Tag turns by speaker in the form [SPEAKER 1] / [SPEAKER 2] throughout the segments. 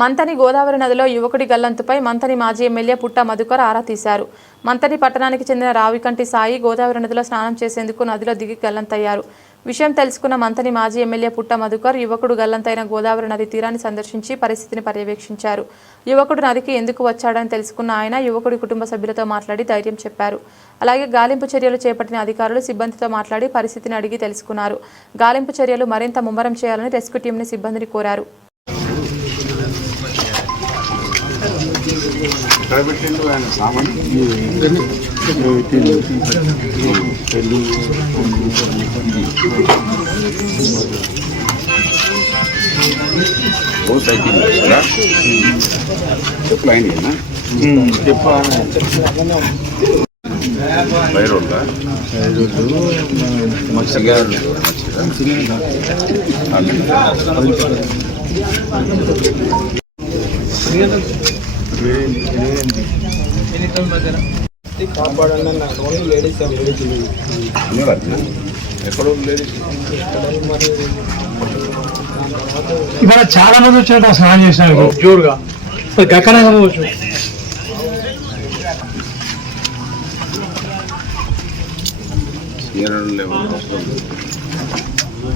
[SPEAKER 1] మంతని గోదావరి నదిలో యువకుడి గల్లంతుపై మంతని మాజీ ఎమ్మెల్యే పుట్ట మధుకర్ ఆరా తీశారు. మంతని పట్టణానికి చెందిన రావికంటి సాయి గోదావరి నదిలో స్నానం చేసేందుకు నదిలో దిగి గల్లంతయ్యారు. విషయం తెలుసుకున్న మంతని మాజీ ఎమ్మెల్యే పుట్ట మధుకర్ యువకుడు గల్లంతైన గోదావరి నది తీరాన్ని సందర్శించి పరిస్థితిని పర్యవేక్షించారు. యువకుడు నదికి ఎందుకు వచ్చాడని తెలుసుకున్న ఆయన యువకుడి కుటుంబ సభ్యులతో మాట్లాడి ధైర్యం చెప్పారు. అలాగే గాలింపు చర్యలు చేపట్టిన అధికారులు సిబ్బందితో మాట్లాడి పరిస్థితిని అడిగి తెలుసుకున్నారు. గాలింపు చర్యలు మరింత ముమ్మరం చేయాలని రెస్క్యూ టీంని సిబ్బందిని కోరారు.
[SPEAKER 2] ఎక్కడ పెట్టిండు ఆయన సామాన్ ఓ సైకిల్ చెప్పులు అయినాయి చెప్పు బై రోడ్లా మచ్చిగా
[SPEAKER 3] కాపాడండి నాకు ఓన్లీ లేడీస్ లేడీస్
[SPEAKER 2] ఎక్కడో
[SPEAKER 3] మరి
[SPEAKER 4] ఇవాళ చాలా మంది వచ్చినట్టు స్నానం చేసినారు. జోరుగా. గక్కనే పోవచ్చు.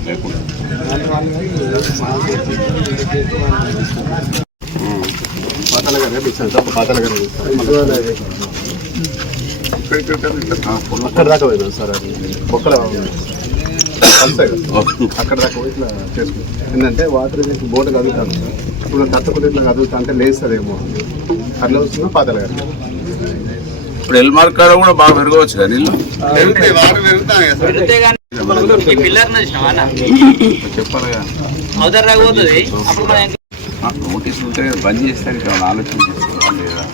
[SPEAKER 2] లేకుండా
[SPEAKER 3] అక్కడ దాకా పోయినాం సార్ అది? కదా. అక్కడ దాకా పోయి ఇట్లా చేసుకుంటాం ఏంటంటే వాటర్ అనేది బోట్ కదులుతాను సార్. ఇప్పుడు తత్తకుండా ఇట్లా కదులుతా అంటే లేస్తుందేమో. అట్లా వస్తున్నా పాతాల గారు.
[SPEAKER 2] ఇప్పుడు ఎల్మార్ కాడ కూడా బాగా పెరగవచ్చు కదా నీళ్ళు? పెరుగుతాయి వాటర్ పెరుగుతాయి అసలు.
[SPEAKER 5] ఈ పిల్లర్ చూసినావా
[SPEAKER 2] చెప్పాలిగా
[SPEAKER 5] అవతల రాకపోతుంది అప్పుడు మన
[SPEAKER 2] ఆ, నోటీస్ ఉంటే బంద్ చేస్తారు ఇక్కడ ఆలోచన చేస్తారా లేదా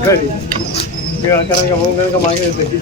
[SPEAKER 5] అక్కడి నుంచి వెళ్ళి మొత్తం ఎత్తినాం సార్
[SPEAKER 4] గడి